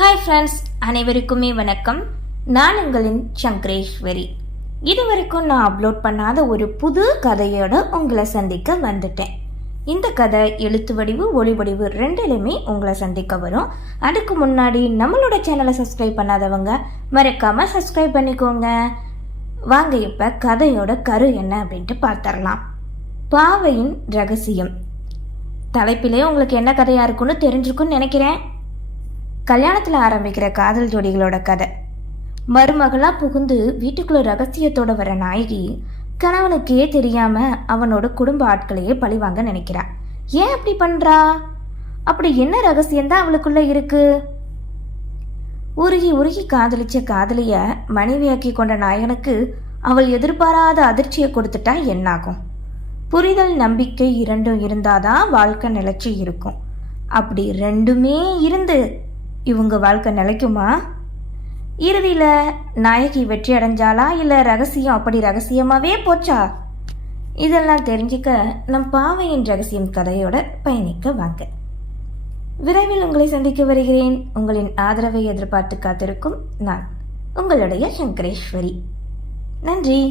Hi friends, அனைவருக்குமே வணக்கம். நான் உங்களின் சங்கரேஸ்வரி. இது வரைக்கும் நான் அப்லோட் பண்ணாத ஒரு புது கதையோட உங்களை சந்திக்க வந்துட்டேன். இந்த கதை எழுத்து வடிவு ஒளி வடிவு ரெண்டிலுமே உங்களை சந்திக்க வரும். அதுக்கு முன்னாடி நம்மளோட சேனலை சப்ஸ்கிரைப் பண்ணாதவங்க மறக்காம சப்ஸ்கிரைப் பண்ணிக்கோங்க. வாங்க இப்ப கதையோட கரு என்ன அப்படின்ட்டு பார்த்துடலாம். பாவையின் ரகசியம். தலைப்பிலே உங்களுக்கு என்ன கதையா இருக்குன்னு தெரிஞ்சுக்குன்னு நினைக்கிறேன். கல்யாணத்தில் ஆரம்பிக்கிற காதல் ஜோடிகளோட கதை. மருமகளாக புகுந்து வீட்டுக்குள்ள ரகசியத்தோட வர நாயகி கணவனுக்கே தெரியாம அவனோட குடும்ப ஆட்களையே பழிவாங்க நினைக்கிறா. ஏன் அப்படி பண்றா? அப்படி என்ன ரகசியம்தான் அவளுக்குள்ள இருக்கு? உருகி உருகி காதலிச்ச காதலிய மனைவியாக்கி கொண்ட நாயகனுக்கு அவள் எதிர்பாராத அதிர்ச்சியை கொடுத்துட்டா என்னாகும்? புரிதல் நம்பிக்கை இரண்டும் இருந்தாதான் வாழ்க்கை நிலைச்சி இருக்கும். அப்படி ரெண்டுமே இருந்து இவங்க வாழ்க்கை நிலைக்குமா? இறுதியில நாயகி வெற்றி அடைஞ்சாலா இல்ல ரகசியம் அப்படி ரகசியமாவே போச்சா? இதெல்லாம் தெரிஞ்சுக்க நம் பாவையின் ரகசியம் கதையோட பயணிக்க வாங்க. விரைவில் உங்களை சந்திக்க வருகிறேன். உங்களின் ஆதரவை எதிர்பார்த்து காத்திருக்கும் நான் உங்களுடைய சங்கரேஸ்வரி. நன்றி.